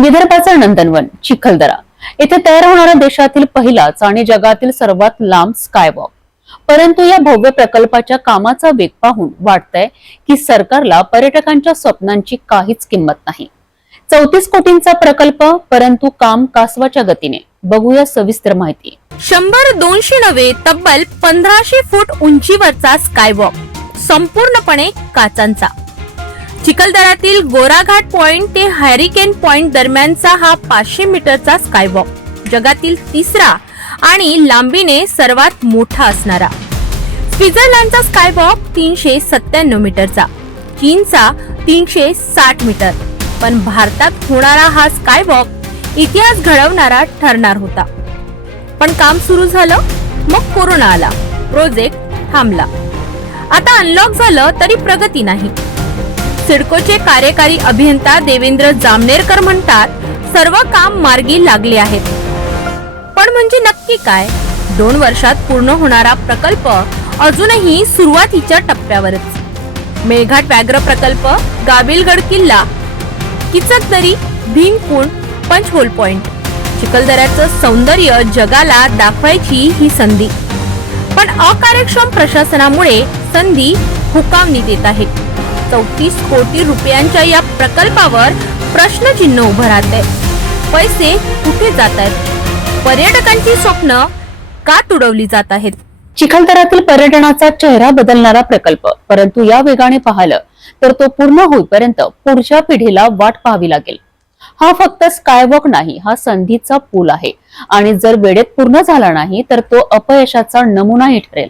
विदर्भाचा नंदनवन चिखलदरा येथे तयार होणारा देशातील पहिलाच आणि जगातील सर्वात लांब स्कायवॉक। परंतु या भव्य प्रकल्पाच्या कामाचा वेग पाहून वाटतंय की सरकारला पर्यटकांच्या स्वप्नांची काहीच किंमत नाही। 34 कोटींचा प्रकल्प, परंतु काम कासवाच्या गतीने। बघूया सविस्तर माहिती। 100-200 नव्हे, तब्बल 1500 फूट उंचीवरचा स्कायवॉक, संपूर्णपणे काचांचा। चिखलदऱ्यातील गोराघाट पॉइंट ते हॅरिकेन पॉइंट दरम्यानचा हा 500 मीटरचा स्कायवॉक जगातील तिसरा आणि लांबीने सर्वात मोठा असणारा। स्वित्झर्लंडचा स्कायवॉक 397 मीटरचा, चीनचा 360 मीटर, पण भारतात होणारा हा स्कायवॉक इतिहास घडवणारा ठरणार होता। पण काम सुरू झालं, मग कोरोना आला, प्रोजेक्ट थांबला। आता अनलॉक झालं तरी प्रगती नाही। सिडकोचे कार्यकारी अभियंता देवेंद्र जामनेरकर म्हणतात, सर्व काम मार्गी लागले आहेत, पण म्हणजे नक्की काय? 2 वर्षात पूर्ण होणारा प्रकल्प अजूनही सुरुवातीच्या टप्प्यावरच। मेळघाट व्याघ्र प्रकल्प, गाविलगड किल्ला, किचकदरी, भीमकुंड, पंचहोल पॉइंट, चिखलदऱ्याचं सौंदर्य जगाला दाखवायची ही संधी। पण अकार्यक्षम प्रशासनामुळे संधी हुकावणी देत आहे। 34 कोटी रुपयांच्या या प्रकल्पावर प्रश्नचिन्ह उभं राहते। पैसे कुठे जात आहेत? पर्यटकांची स्वप्न का तुडवली जात आहेत? चिखलदऱ्यातील पर्यटनाचा चेहरा बदलणारा प्रकल्प, परंतु या वेगाने पाहिलं तर तो पूर्ण होईपर्यंत पुढच्या पिढीला वाट पाहावी लागेल। हा फक्त स्कायवॉक नाही, हा संधीचा पूल आहे, आणि जर वेळेत पूर्ण झाला नाही तर तो अपयशाचा नमुनाही ठरेल।